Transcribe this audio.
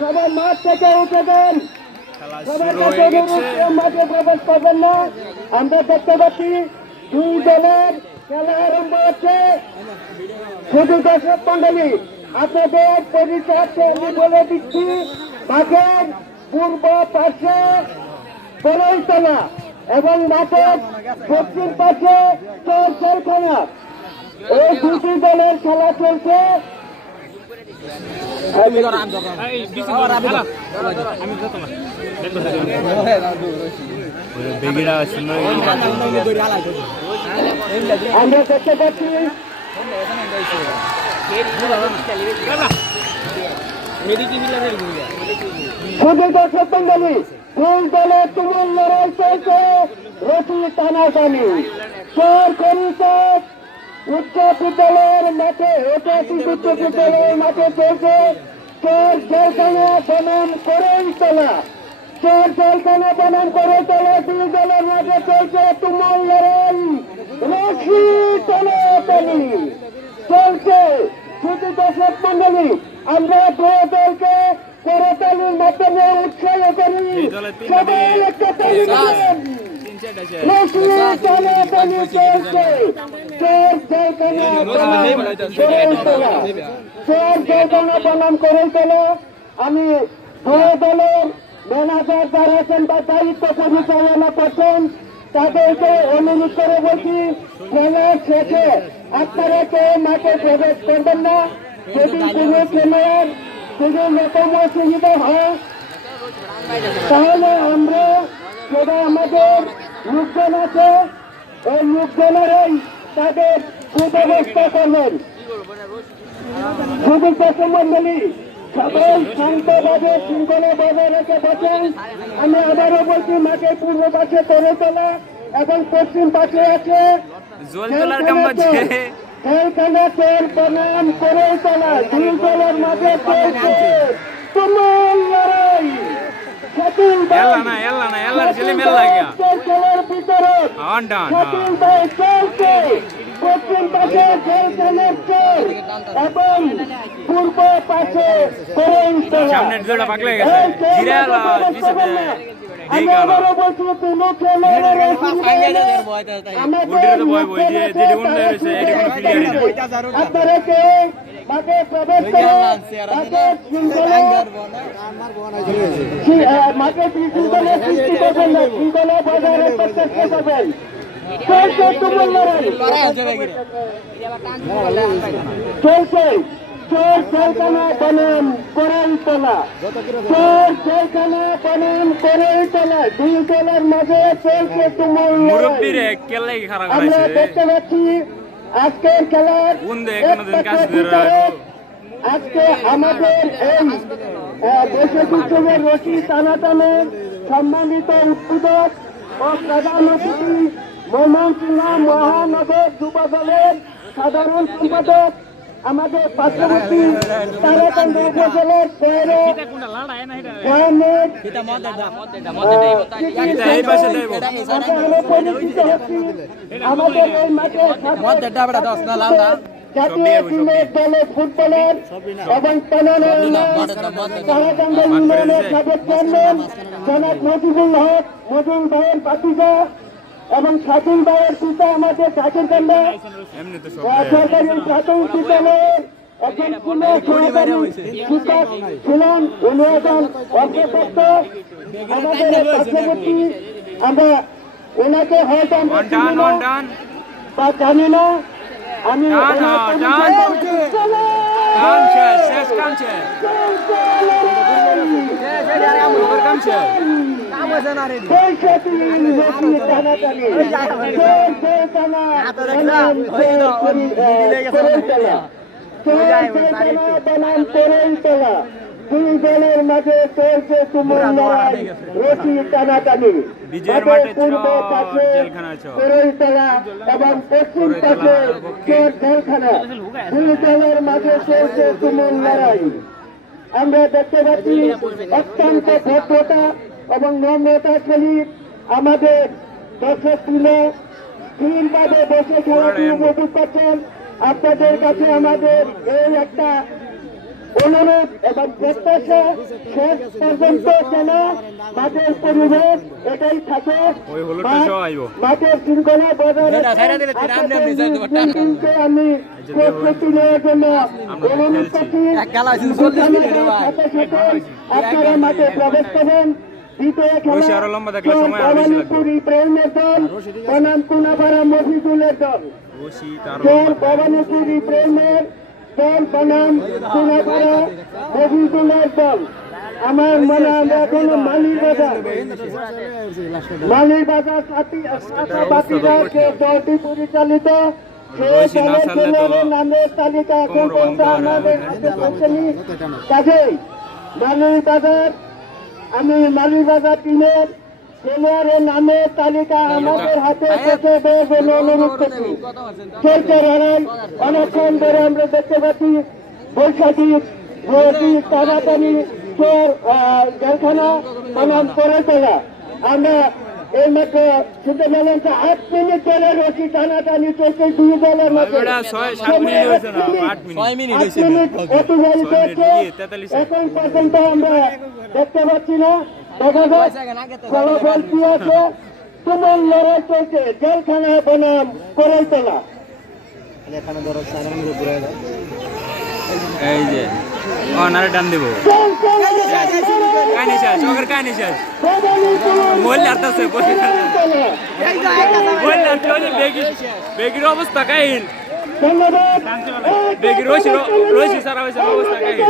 সবাই মাঠ থেকে উঠে দেন, সবার কাছে অনুরোধ মাঠে প্রবেশ করবেন না। আমরা দেখতে পাচ্ছি দুই দলের খেলা আরম্ভ হচ্ছে। শুধু দর্শক মন্ডলী, আপনাদের পরিচয় আমি বলে দিচ্ছি, মাঠের পূর্ব পাশে বড়ইতলা এবং মাঠের পশ্চিম পাশে চরখানা, এই দুটি দলের খেলা চলছে। আমরা দেখতে পাচ্ছি শুধু দর্শক মন্ডলী, দুই দলের তুমুল লড়াই চলছে, রশি টানাটানি। উচ্চ বিদ্যালয়ের মাঠে, উচ্চ বিদ্যালয়ের মাঠে চলছে চর জলখানা বনাম করেইতলা। চর জলখানা বনাম করেইতলা দুই দলের মাঠে চলছে তুমুল লড়াই, রশি টানাটানি চলছে। শুধু দর্শক মন্ডলী, আমরা দুই দলকে করতালির মাধ্যমে উৎসাহ করি। সবাই একটা তালি দেন। রশি টানাটানি চলছে। চর জলখানা বনাম করেইতলা। আমি দুই দলের ম্যানেজার যারা আছেন বা দায়িত্ব পরিচালনা করছেন তাদেরকে অনুরোধ করে বলছি, খেলার শেষে আপনারা কেউ মাঠে প্রবেশ করবেন না। যদি কোনো খেলোয়াড় শুধু রকম অসুবিধা হয় তাহলে আমরা সেটা আমাদের লোকজন আছে, এই লোকজনেরাই তাদের সুব্যবস্থা করবেন। শুধু দর্শক মন্ডলী, সবাই শান্তভাবে শৃঙ্খলা বজায় রেখে বসেন। আমি আবারও বলছি, মাঠের পূর্ব পাশে তরেতলা এবং পশ্চিম পাশে আছে জেলখানা চর বনাম করেইতলা। দুই দলের মাঝে চলছে তুমুল লড়াই। খেলার বিতরণ চলছে। পশ্চিম পাশে জেলখানার চর এবং পূর্ব পাশে করেইতলা। আমি আবারও বলছি, কোনো আপনারা কেউ মাঠে প্রবেশ করে মাঠে বিশৃঙ্খলা সৃষ্টি করবেন না, শৃঙ্খলা বজায় রাখার চেষ্টা করবেন। চলছে চোর জেলখানা বনাম করেইতলা। চোর জেলখানা বনাম করেইতলা দুই দলের মাঝে চলছে তুমুল লড়াই। আমরা দেখতে পাচ্ছি আজকের খেলার আজকে আমাদের এই দেশের উৎসবের রশি টানাটানের সম্মানিত উদ্বোধক ও প্রধান অতিথি ময়মনসিংহ মহানগর যুব দলের সাধারণ সম্পাদক আমাদের পার্শ্ববর্তী তারাকান্দি উপজেলার আমাদের এই মাঠে জাতীয় টিমের দলের ফুটবলার এবং তারাকান্দি ইউনিয়নের সাবেক চেয়ারম্যান জনাব মজিবুল হক, মজিবুল ভাইয়ের ভাতিজা এবং শাকিল ভাইয়ের পিতা আমাদের শাকিল কান্দা সরকারি প্রাথমিক বিদ্যালয়ের একজন পূর্ণ সহকারী শিক্ষক ছিলেন। উনি একজন অর্থপ্রাপ্ত আমাদের পার্শ্ববর্তী। আমরা ওনাকে হয়তো আমরা বা জানি না। আমি দুই দলের মাঝে চলছে তুমুল লড়াই, রশি টানাটানি। পূর্ব পাশে করেইতলা এবং পশ্চিম পাশে চর জেলখানা। দুই দলের মাঝে চলছে তুমুল লড়াই। আমরা দেখতে পাচ্ছি অত্যন্ত ভদ্রতা এবং নম্রতা সহিত আমাদের দর্শক তুলে স্থিরভাবে বসে খেলাটি উপভোগ করছেন। আপনাদের কাছে আমাদের এই একটা অনুরোধ এবং প্রত্যাশা শেষ পর্যন্ত যেন মাঠের পরিবেশ এটাই থাকে, মাঠের শৃঙ্খলা বজায় রাখতে আমি প্রস্তুতি নেওয়ার জন্য অনুরোধ করছি। সাথে সাথে আপনারা মাঠে প্রবেশ করবেন। দ্বিতীয় খেলা ভবানীপুর ইব্রাহিমের দল বনাম কুনাপাড়া মফিজুলের দল। ভবানীপুর ইব্রাহিমের দল বনাম কুনাপাড়া মফিজুলের দল। আমার মনে আমরা এখন মালিবাজার বাতিরা যে দলটি পরিচালিত সেই দলের খেলোয়াড়ের নামের তালিকা এখন পর্যন্ত আমাদের হাতে পৌঁছেনি। কাজেই আমি মালিবাজার টিমের খেলোয়াড়ের নামের তালিকা আমাদের হাতে পৌঁছে দেওয়ার জন্য অনুরোধ করছি। চলছে লড়াই, অনেকক্ষণ ধরে আমরা দেখতে পাচ্ছি বৈশাখী তাড়াতাড়ি চোর জেলখানা বনাম করে তোলা। আমরা এই মাত্র শুনতে পেলাম যে 8 মিনিট ধরে রশি টানাটানি চলছে দুই দলের মধ্যে। 8 মিনিট অতিবাহিত হচ্ছে, এখন পর্যন্ত আমরা দেখতে পাচ্ছি না। দেখা যায় ফলাফল কি আছে। তুমুল লড়াই চলছে জেলখানা বনাম করে তোলা। এই যে অনারে টান দেবো কাহিনী শেষ, ওদের কাহিনী শেষ। বললে আসতেছে বেগির অবস্থা কাহিল, বেগির রয়েছে সারা অবস্থা কাহিল।